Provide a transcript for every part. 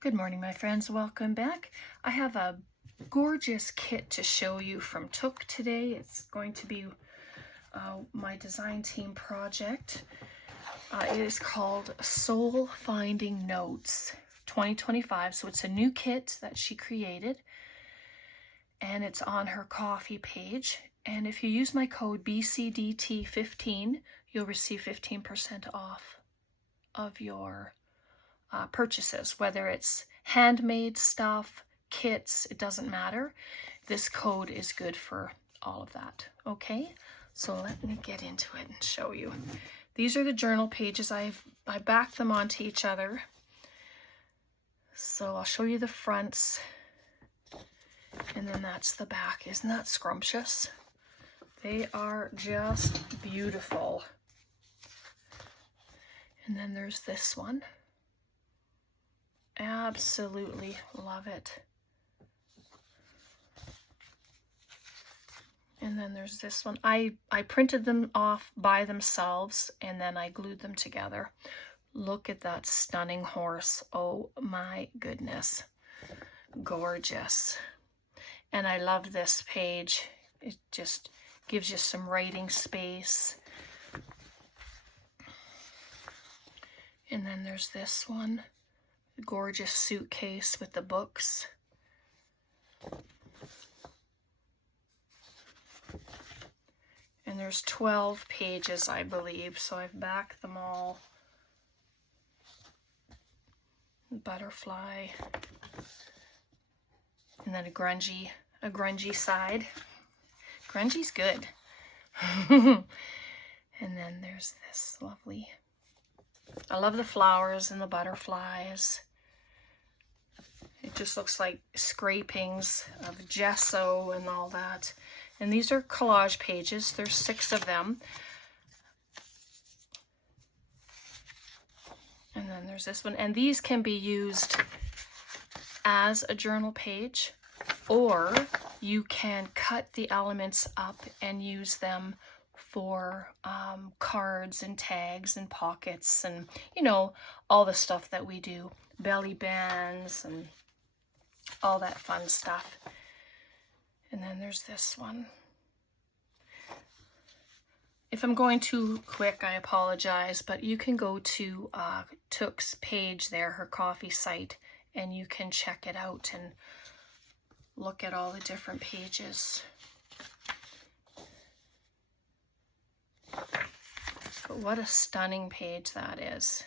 Good morning, my friends. Welcome back. I have a gorgeous kit to show you from Took today. It's going to be my design team project. It is called Soul Finding Notes 2025. So it's a new kit that she created, and it's on her Ko-fi page. And if you use my code BCDT15, you'll receive 15% off of your purchases, whether it's handmade stuff, kits, it doesn't matter. This code is good for all of that. Okay, so let me get into it and show you. These are the journal pages. I backed them onto each other. So I'll show you the fronts, and then that's the back. Isn't that scrumptious? They are just beautiful. And then there's this one. Absolutely love it. And then there's this one. I printed them off by themselves and then I glued them together. Look at that stunning horse. Oh my goodness. Gorgeous. And I love this page. It just gives you some writing space. And then there's this one. Gorgeous suitcase with the books. And there's 12 pages, I believe, so I've backed them all. Butterfly. And then a grungy side. Grungy's good. And then there's this lovely, I love the flowers and the butterflies. It just looks like scrapings of gesso and all that. And these are collage pages. There's 6 of them. And then there's this one. And these can be used as a journal page, or you can cut the elements up and use them for cards and tags and pockets and, you know, all the stuff that we do. Belly bands and all that fun stuff. And then there's this one. If I'm going too quick, I apologize, but you can go to Took's page there, her Ko-fi site, and you can check it out and look at all the different pages. But what a stunning page that is.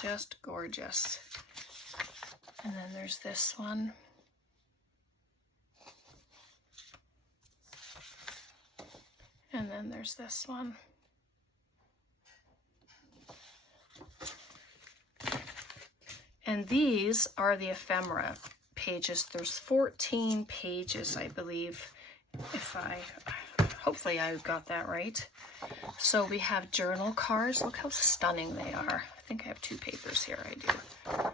Just gorgeous. And then there's this one. And then there's this one. And these are the ephemera pages. There's 14 pages, I believe, hopefully I got that right. So we have journal cards. Look how stunning they are. I think I have 2 papers here. I do.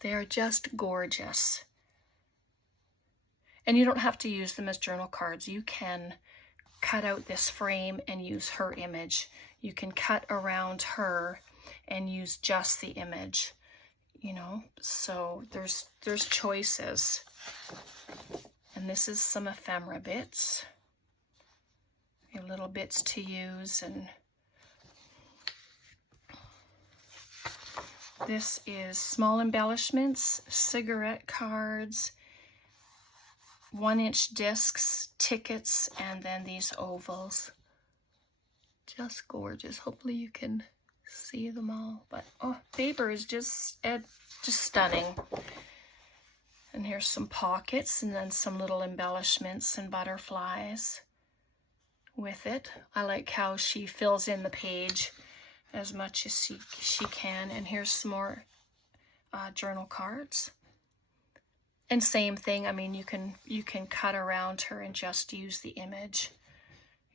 They are just gorgeous. And you don't have to use them as journal cards. You can cut out this frame and use her image. You can cut around her and use just the image, you know. So there's choices. And this is some ephemera bits. Little bits to use, and this is small embellishments, cigarette cards, 1-inch discs, tickets, and then these ovals. Just gorgeous. Hopefully you can see them all, but oh, paper is just stunning. And here's some pockets, and then some little embellishments and butterflies with it. I like how she fills in the page as much as she can. And here's some more journal cards. And same thing, I mean, you can cut around her and just use the image.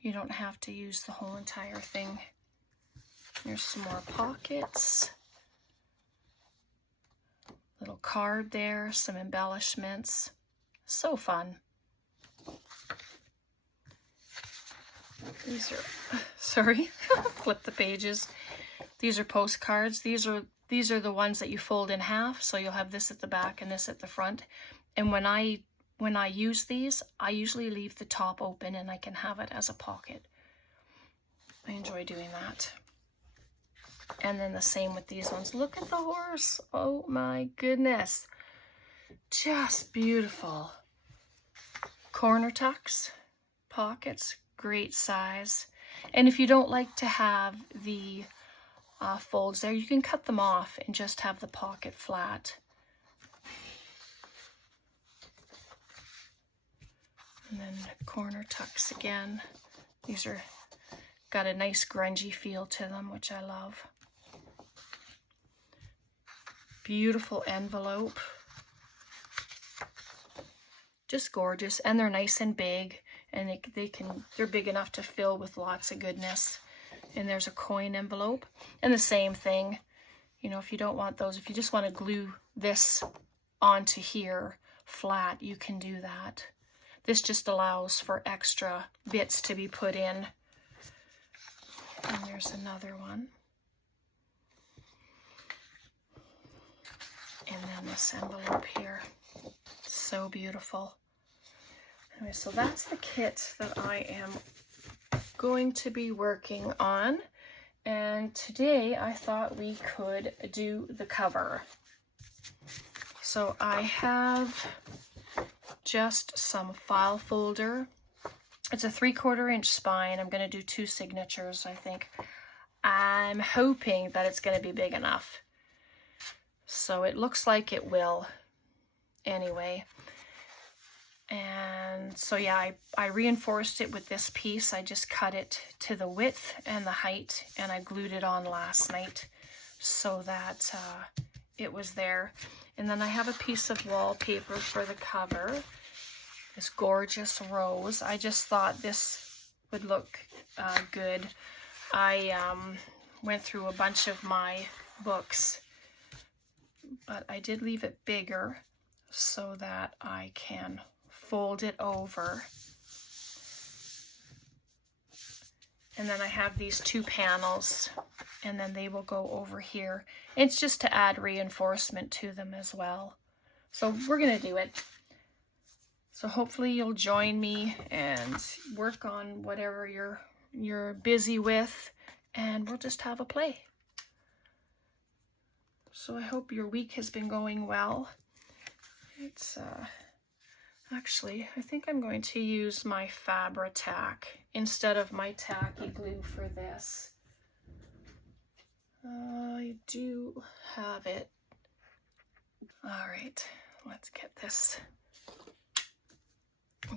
You don't have to use the whole entire thing. Here's some more pockets. Little card there, some embellishments. So fun. These are, sorry, flip the pages. These are postcards. These are these are the ones that you fold in half, so you'll have this at the back and this at the front. And when I use these, I usually leave the top open and I can have it as a pocket. I enjoy doing that. And then the same with these ones. Look at the horse. Oh my goodness. Just beautiful. Corner tucks, pockets, great size. And if you don't like to have the folds there, you can cut them off and just have the pocket flat. And then corner tucks again. These are got a nice grungy feel to them, which I love. Beautiful envelope. Just gorgeous, and they're nice and big, and they're big enough to fill with lots of goodness. And there's a coin envelope, and the same thing, you know, if you don't want those, if you just want to glue this onto here flat, you can do that. This just allows for extra bits to be put in. And there's another one. And then this envelope here. So beautiful. Anyway, so that's the kit that I am going to be working on. And today I thought we could do the cover. So I have just some file folder. It's a 3/4 inch spine. I'm going to do 2 signatures, I think. I'm hoping that it's going to be big enough. So it looks like it will anyway. And so yeah, I reinforced it with this piece. I just cut it to the width and the height, and I glued it on last night so that it was there. And then I have a piece of wallpaper for the cover, this gorgeous rose. I just thought this would look good. I went through a bunch of my books, but I did leave it bigger so that I can fold it over. And then I have these 2 panels, and then they will go over here. It's just to add reinforcement to them as well. So we're going to do it. So hopefully you'll join me and work on whatever you're busy with, and we'll just have a play. So I hope your week has been going well. It's actually, I think I'm going to use my Fabri-Tac instead of my tacky glue for this. I do have it. All right, let's get this.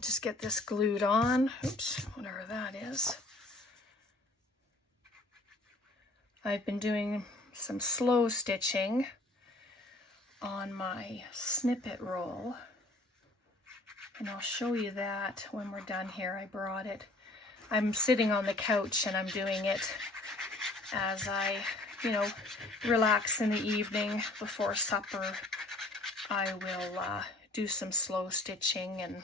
Just get this glued on. Oops, whatever that is. I've been doing some slow stitching on my snippet roll, and I'll show you that when we're done here. I brought it. I'm sitting on the couch and I'm doing it as I, you know, relax in the evening before supper. I will do some slow stitching, and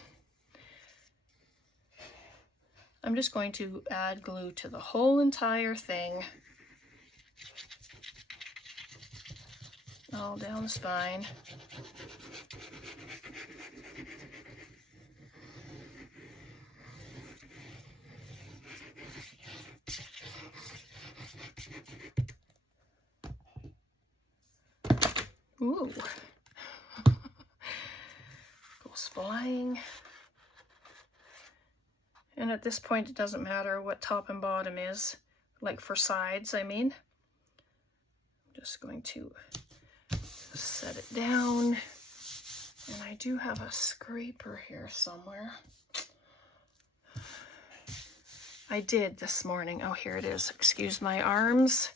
I'm just going to add glue to the whole entire thing. All down the spine. Ooh. Goes flying. And at this point it doesn't matter what top and bottom is, like for sides, I mean. I'm just going to set it down, and I do have a scraper here somewhere. I did this morning. Oh, here it is. Excuse my arms.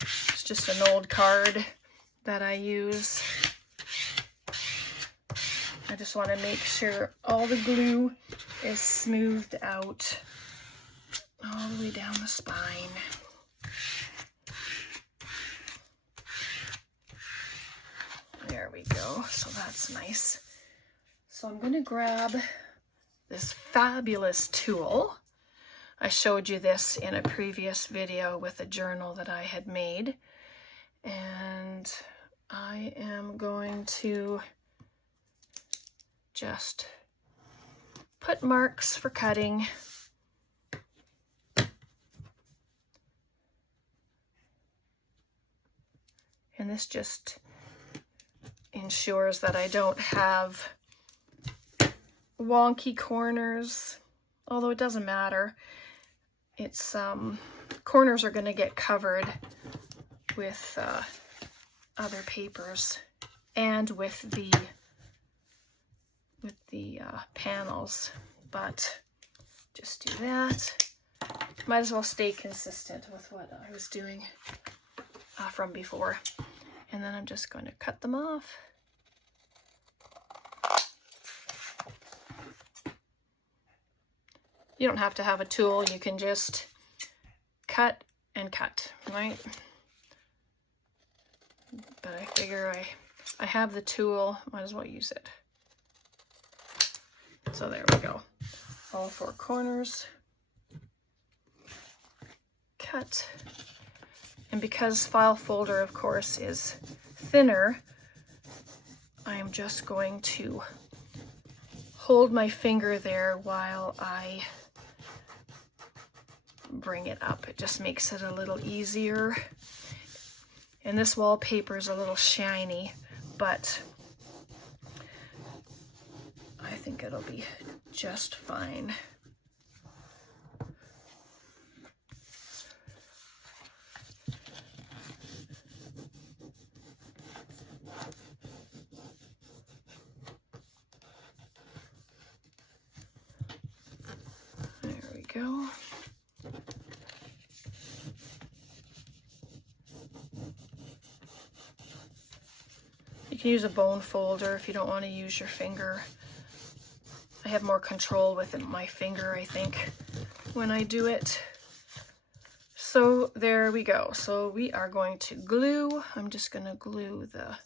It's just an old card that I use. I just want to make sure all the glue is smoothed out all the way down the spine. There we go. So that's nice. So I'm going to grab this fabulous tool. I showed you this in a previous video with a journal that I had made. And I am going to just put marks for cutting. And this just ensures that I don't have wonky corners, although it doesn't matter. It's corners are going to get covered with other papers and with the panels, but just do that. Might as well stay consistent with what I was doing from before. And then I'm just going to cut them off. You don't have to have a tool, you can just cut and cut, right? But I figure I have the tool, might as well use it. So there we go. All four corners. Cut. And because file folder, of course, is thinner, I'm just going to hold my finger there while I bring it up. It just makes it a little easier. And this wallpaper is a little shiny, but I think it'll be just fine. There we go. You can use a bone folder if you don't want to use your finger. I have more control with my finger, I think, when I do it. So there we go. So we are going to glue. I'm just going to glue the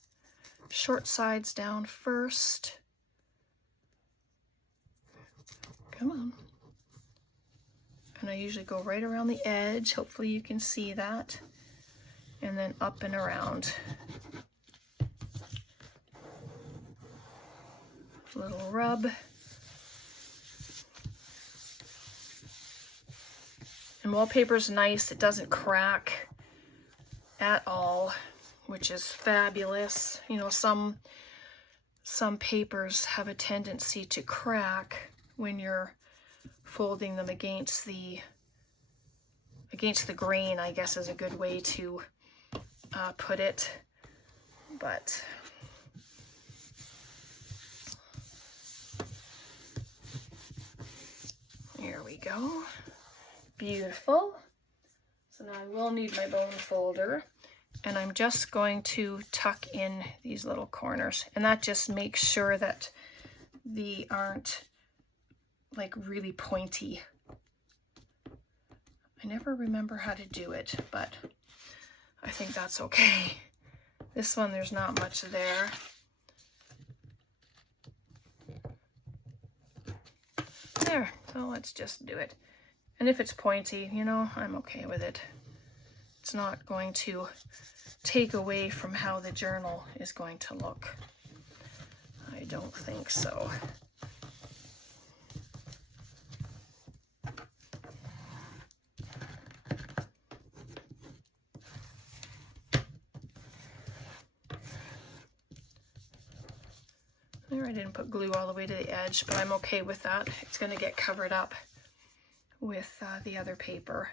short sides down first. Come on. And I usually go right around the edge. Hopefully you can see that. And then up and around. Little rub. And wallpaper's nice, it doesn't crack at all, which is fabulous. You know, some papers have a tendency to crack when you're folding them against the grain, I guess is a good way to put it. But here we go. Beautiful. So now I will need my bone folder, and I'm just going to tuck in these little corners, and that just makes sure that they aren't like really pointy. I never remember how to do it, but I think that's okay. This one, there's not much there. There, so let's just do it. And if it's pointy, you know, I'm okay with it. It's not going to take away from how the journal is going to look. I don't think so. There, I didn't put glue all the way to the edge, but I'm okay with that. It's going to get covered up with the other paper.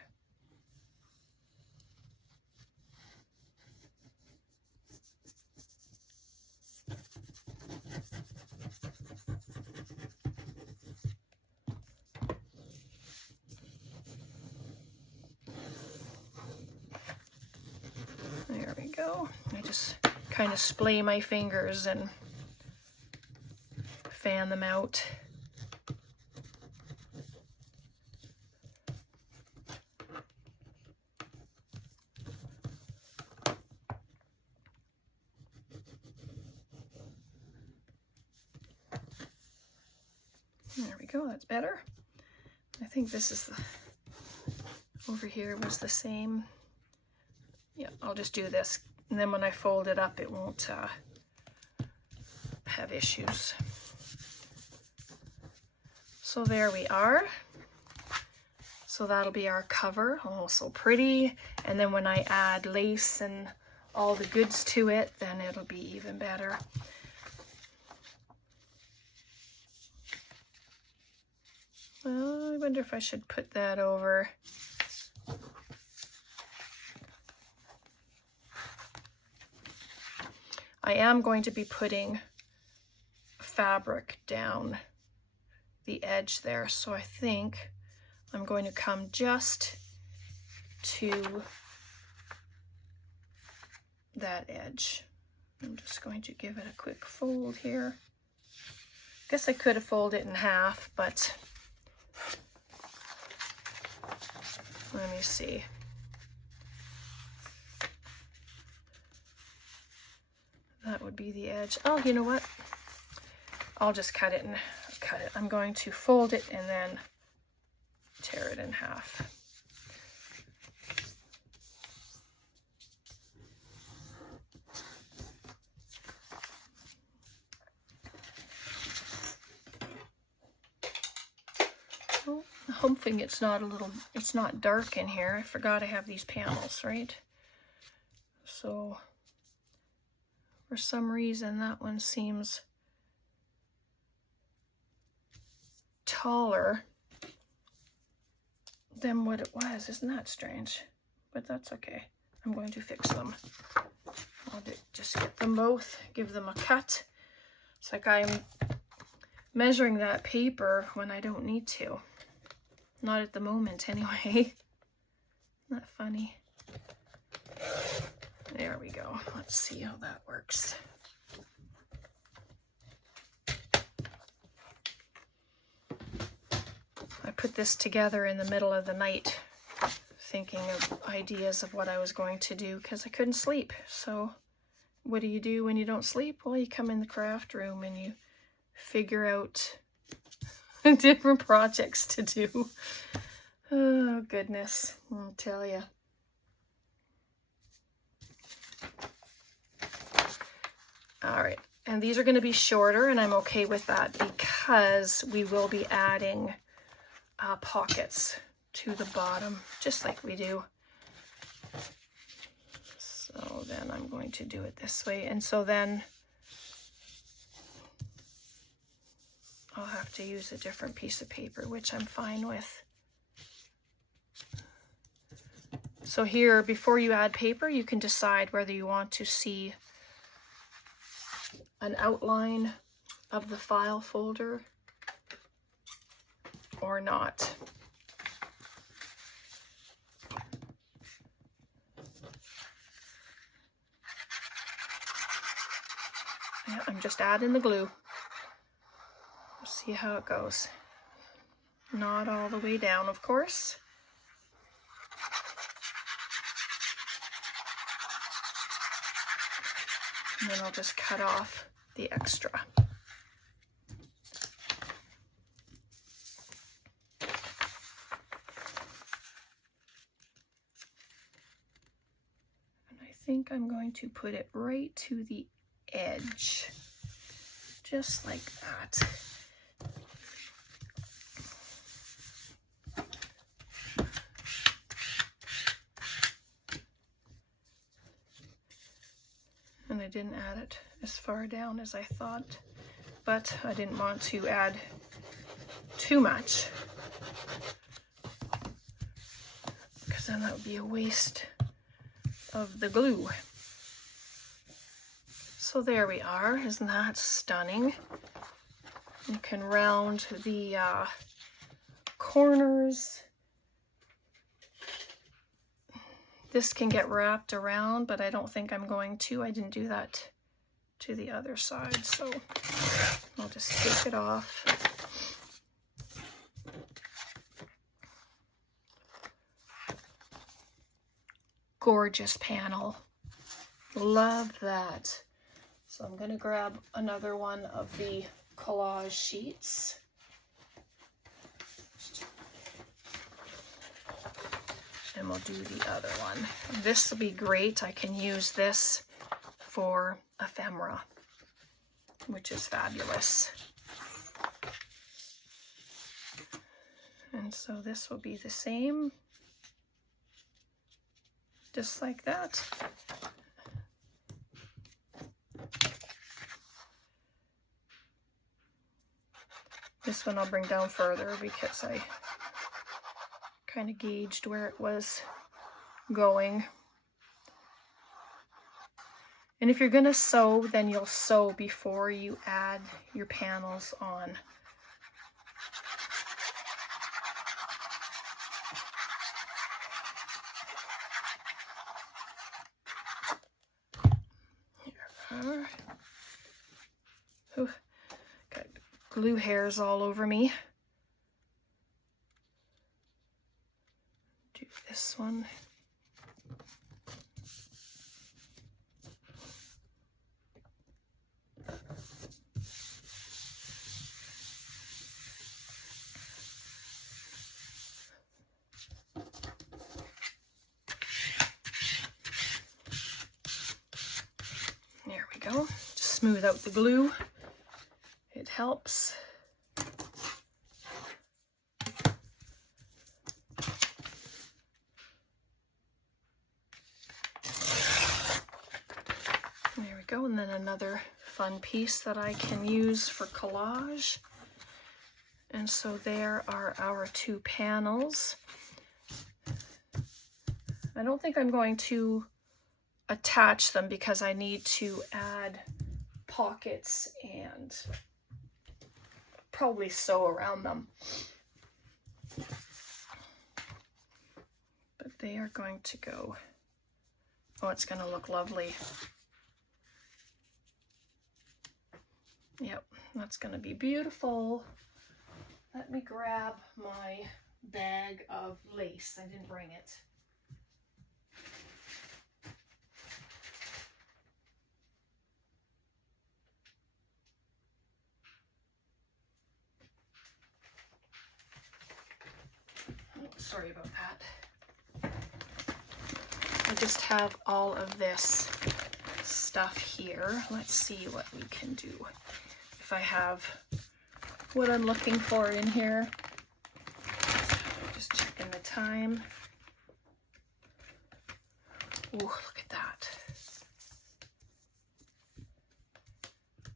There we go. I just kind of splay my fingers and fan them out. There we go, that's better. I think this is over here was the same. Yeah, I'll just do this, and then when I fold it up, it won't have issues. So there we are. So that'll be our cover. Oh, so pretty. And then when I add lace and all the goods to it, then it'll be even better. Well, I wonder if I should put that over. I am going to be putting fabric down the edge there, so I think I'm going to come just to that edge. I'm just going to give it a quick fold here. Guess I could have folded it in half, but let me see. That would be the edge. Oh, you know what? I'll just cut it. I'm going to fold it and then tear it in half. Oh, I'm hoping it's not dark in here. I forgot I have these panels, right? So for some reason that one seems taller than what it was. Isn't that strange? But that's okay. I'm going to fix them. I'll just get them both, give them a cut. It's like I'm measuring that paper when I don't need to. Not at the moment anyway. Isn't that funny? There we go. Let's see how that works. I put this together in the middle of the night, thinking of ideas of what I was going to do because I couldn't sleep. So what do you do when you don't sleep? Well, you come in the craft room and you figure out different projects to do. Oh, goodness. I'll tell you. All right, and these are going to be shorter, and I'm okay with that because we will be adding pockets to the bottom, just like we do. So then I'm going to do it this way, and so then I'll have to use a different piece of paper, which I'm fine with. So here, before you add paper, you can decide whether you want to see an outline of the file folder or not. Yeah, I'm just adding the glue. We'll see how it goes. Not all the way down, of course. And then I'll just cut off the extra. And I think I'm going to put it right to the edge, just like that. And I didn't add it as far down as I thought, but I didn't want to add too much because then that would be a waste of the glue. So there we are. Isn't that stunning? You can round the corners. This can get wrapped around, but I don't think I'm going to. I didn't do that to the other side, so I'll just take it off. Gorgeous panel. Love that. So I'm going to grab another one of the collage sheets. and we'll do the other one. This will be great. I can use this for ephemera, which is fabulous. And so this will be the same, just like that. This one I'll bring down further because I kind of gauged where it was going. And if you're going to sew, then you'll sew before you add your panels on. Ooh, got glue hairs all over me. Do this one. There we go. Just smooth out the glue. It helps. There we go. And then another fun piece that I can use for collage. And so there are our two panels. I don't think I'm going to attach them because I need to add pockets and probably sew around them. But they are going to go. Oh, it's going to look lovely. Yep, that's going to be beautiful. Let me grab my bag of lace. I didn't bring it. Sorry about that. I just have all of this stuff here. Let's see what we can do. If I have what I'm looking for in here. Just checking the time. Ooh, look at that.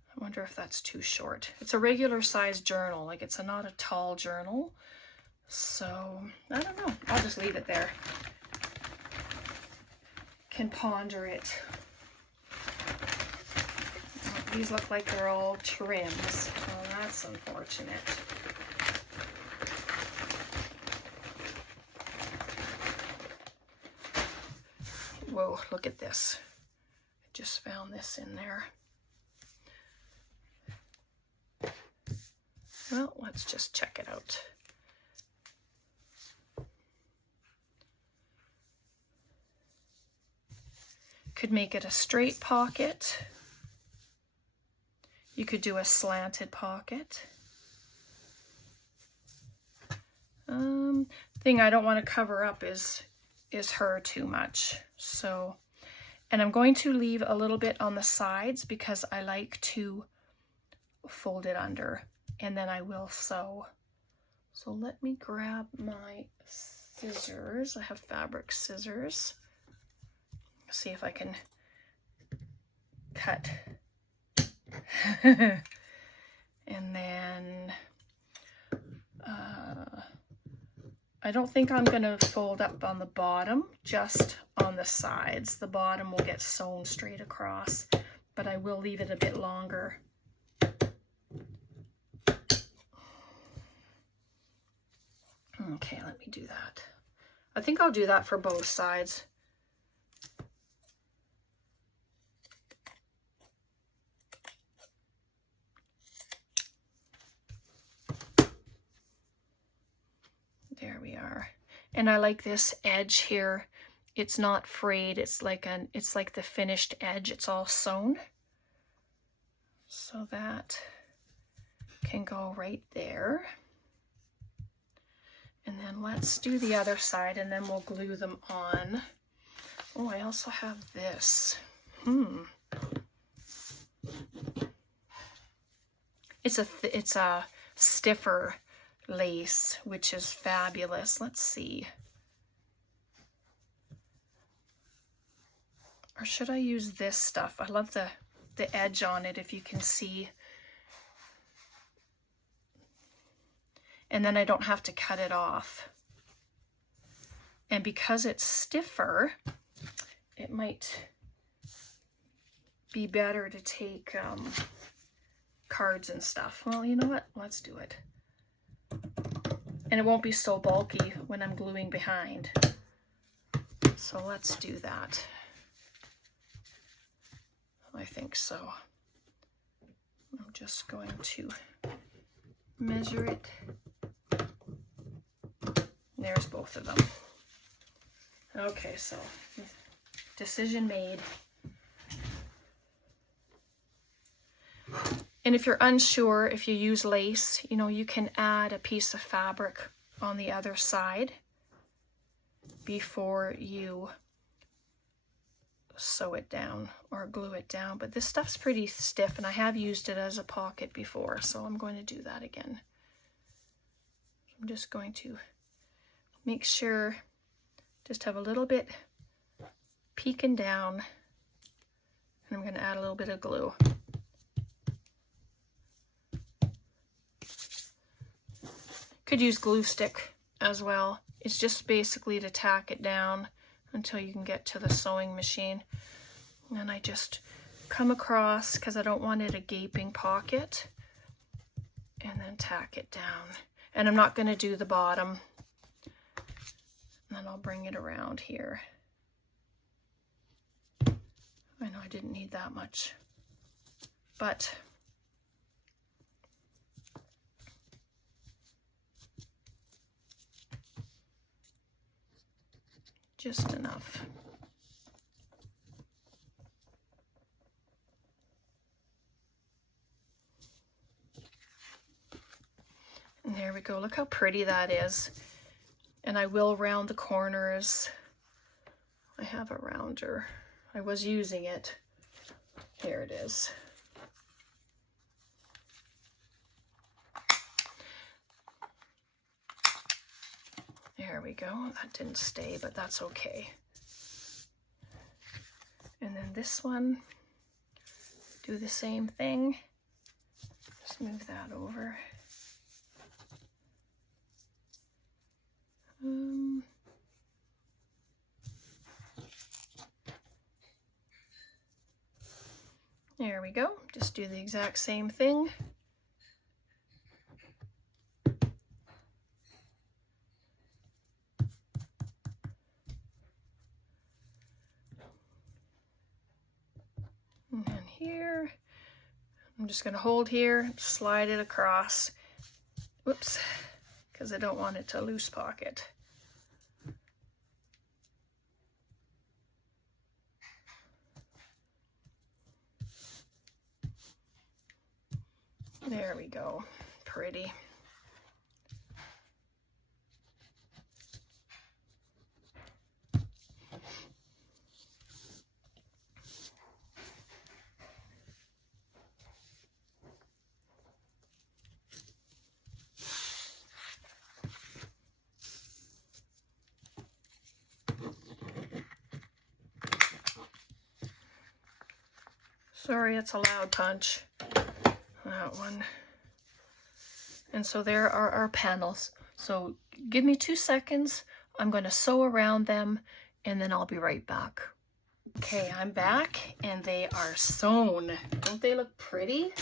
I wonder if that's too short. It's a regular size journal, like it's not a tall journal. So, I don't know. I'll just leave it there. Can ponder it. Oh, these look like they're all trims. Oh, that's unfortunate. Whoa, look at this. I just found this in there. Well, let's just check it out. Could make it a straight pocket. You could do a slanted pocket. Thing I don't want to cover up is her too much. So, and I'm going to leave a little bit on the sides because I like to fold it under, and then I will sew. So let me grab my scissors. I have fabric scissors. See if I can cut. And then I don't think I'm going to fold up on the bottom, just on the sides. The bottom will get sewn straight across, but I will leave it a bit longer. Okay, let me do that. I think I'll do that for both sides. There we are. And I like this edge here. It's not frayed. It's like the finished edge. It's all sewn. So that can go right there. And then let's do the other side and then we'll glue them on. Oh, I also have this. It's a stiffer lace, which is fabulous. Let's see. Or should I use this stuff? I love the edge on it, if you can see. And then I don't have to cut it off. And because it's stiffer, it might be better to take cards and stuff. Well, you know what? Let's do it. And it won't be so bulky when I'm gluing behind. So let's do that. I think so. I'm just going to measure it. There's both of them. Okay, so decision made. And if you're unsure, if you use lace, you know, you can add a piece of fabric on the other side before you sew it down or glue it down. But this stuff's pretty stiff and I have used it as a pocket before, so I'm going to do that again. I'm just going to make sure, just have a little bit peeking down, and I'm going to add a little bit of glue. Could use glue stick as well. It's just basically to tack it down until you can get to the sewing machine. And then I just come across, because I don't want it a gaping pocket, and then tack it down. And I'm not going to do the bottom. And then I'll bring it around here. I know I didn't need that much, but just enough. And there we go. Look how pretty that is. And I will round the corners. I have a rounder. I was using it. Here it is. There we go. That didn't stay, but that's okay. And then this one, do the same thing. Just move that over. There we go. Just do the exact same thing. And then here, I'm just going to hold here, slide it across. Whoops, because I don't want it to loose pocket. There we go. Pretty. Sorry, it's a loud punch. That one. And so there are our panels. So give me 2 seconds. I'm going to sew around them and then I'll be right back. Okay, I'm back and they are sewn. Don't they look pretty?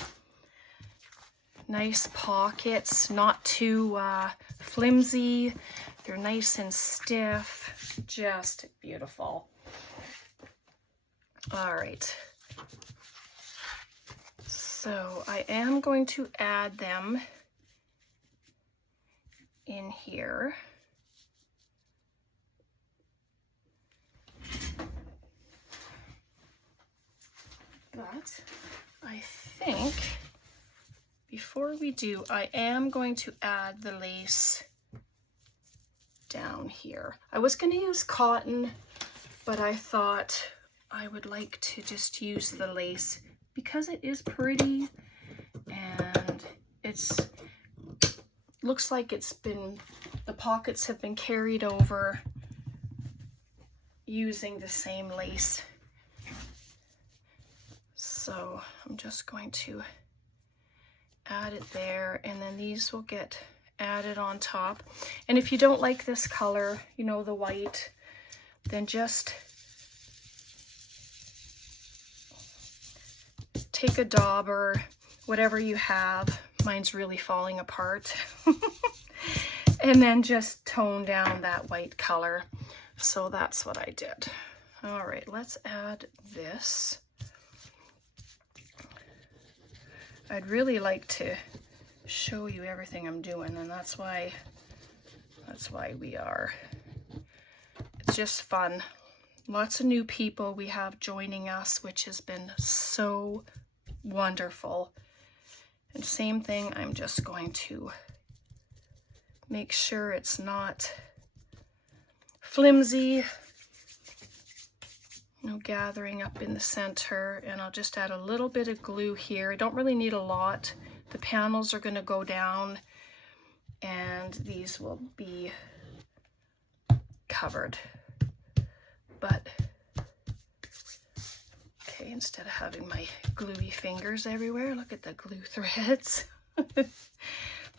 Nice pockets, not too flimsy. They're nice and stiff. Just beautiful. All right. So I am going to add them in here. But I think before we do, I am going to add the lace down here. I was going to use cotton, but I thought I would like to just use the lace because it is pretty and it's looks like it's been, the pockets have been carried over using the same lace. So I'm just going to add it there, and then these will get added on top. And if you don't like this color, you know, the white, then just take a dauber, whatever you have. Mine's really falling apart. And then just tone down that white color. So that's what I did. All right, let's add this. I'd really like to show you everything I'm doing, and that's why we are. It's just fun. Lots of new people we have joining us, which has been so wonderful. And same thing, I'm just going to make sure it's not flimsy. You know, gathering up in the center, and I'll just add a little bit of glue here. I don't really need a lot. The panels are going to go down and these will be covered. But okay, instead of having my gluey fingers everywhere, look at the glue threads.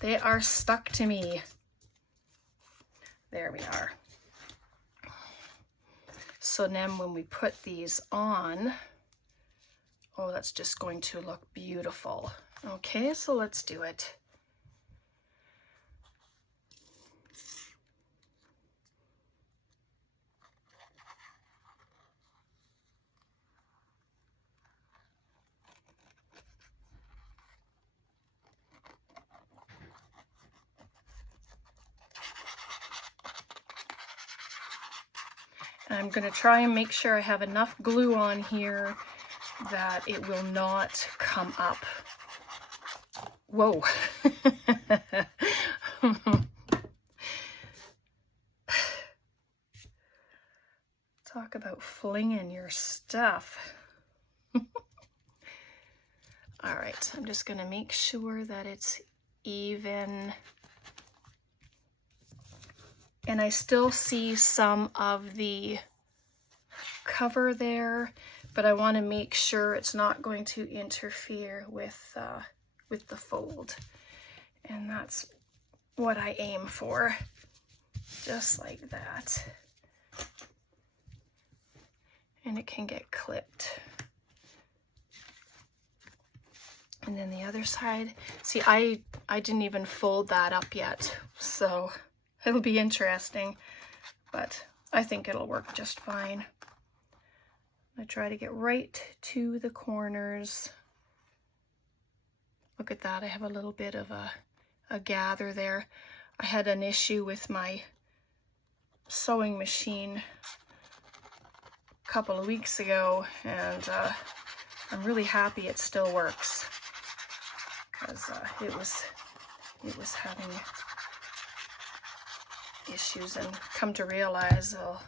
They are stuck to me. There we are. So then when we put these on, oh, that's just going to look beautiful. Okay, so let's do it. I'm going to try and make sure I have enough glue on here that it will not come up. Whoa. Talk about flinging your stuff. All right, I'm just going to make sure that it's even. And I still see some of the cover there, but I want to make sure it's not going to interfere with the fold. And that's what I aim for, just like that. And it can get clipped. And then the other side, see, I didn't even fold that up yet, so it'll be interesting, but I think it'll work just fine. I try to get right to the corners. Look at that, I have a little bit of a gather there. I had an issue with my sewing machine a couple of weeks ago, and I'm really happy it still works, because it was having issues, and come to realize, oh,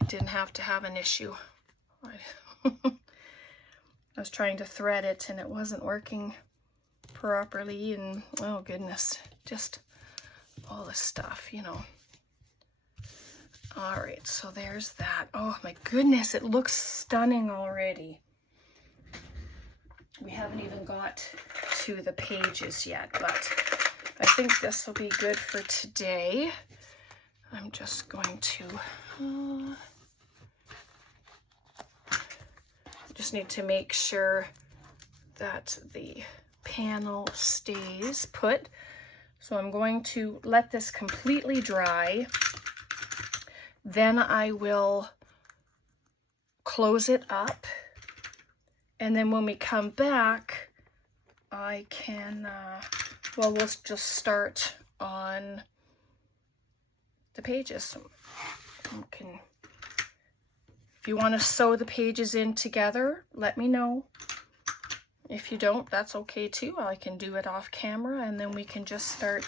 it didn't have to have an issue. I was trying to thread it and it wasn't working properly, and oh goodness, just all the stuff, you know. All right, so there's that. Oh my goodness, it looks stunning already. We haven't even got to the pages yet, but I think this will be good for today. I'm just going to just need to make sure that the panel stays put. So I'm going to let this completely dry. Then I will close it up. And then when we come back, I can, well, we'll just start on the pages. You can, if you want to sew the pages in together, let me know. If you don't, that's okay too. I can do it off camera, and then we can just start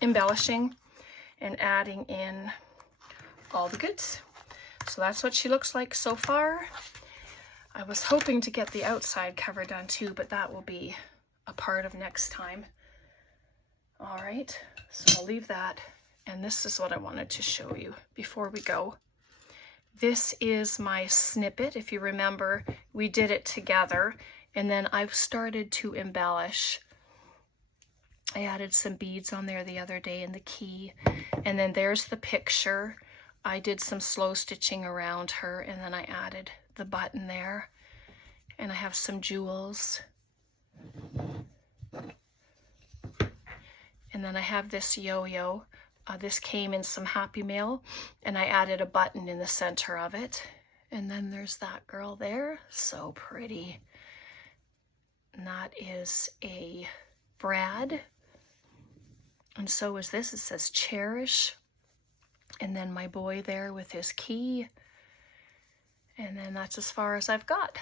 embellishing and adding in all the goods. So that's what she looks like so far. I was hoping to get the outside cover done too, but that will be a part of next time. All right, so I'll leave that. And this is what I wanted to show you before we go. This is my snippet. If you remember, we did it together, and then I've started to embellish. I added some beads on there the other day in the key, and then there's the picture. I did some slow stitching around her, and then I added the button there, and I have some jewels. And then I have this yo-yo. This came in some Happy Mail, and I added a button in the center of it. And then there's that girl there, so pretty. And that is a Brad. And so is this, it says Cherish. And then my boy there with his key. And then that's as far as I've got.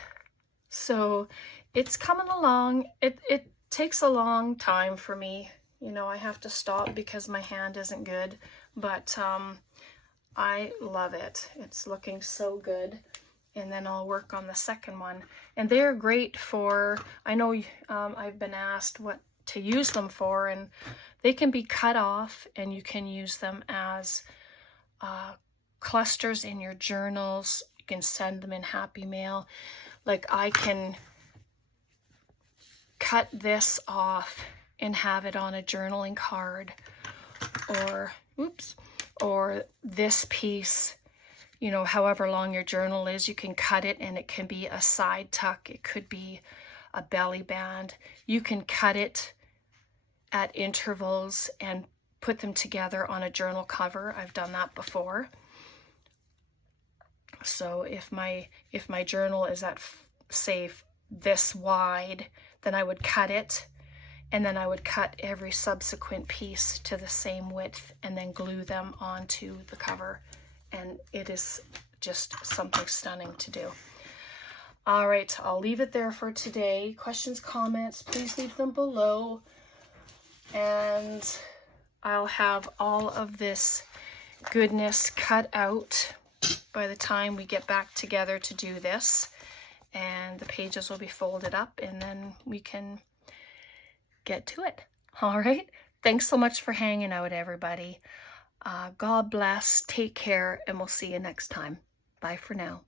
So it's coming along. It takes a long time for me. You know, I have to stop because my hand isn't good, but I love it. It's looking so good. And then I'll work on the second one. And they're great for, I know I've been asked what to use them for, and they can be cut off, and you can use them as clusters in your journals. You can send them in Happy Mail. Like, I can cut this off and have it on a journaling card, or this piece, you know, however long your journal is, you can cut it and it can be a side tuck. It could be a belly band. You can cut it at intervals and put them together on a journal cover. I've done that before. So if my journal is at, say, this wide, then I would cut it, and then I would cut every subsequent piece to the same width and then glue them onto the cover. And it is just something stunning to do. All right, I'll leave it there for today. Questions, comments, please leave them below. And I'll have all of this goodness cut out by the time we get back together to do this. And the pages will be folded up, and then we can get to it. All right. Thanks so much for hanging out, everybody. God bless. Take care, and we'll see you next time. Bye for now.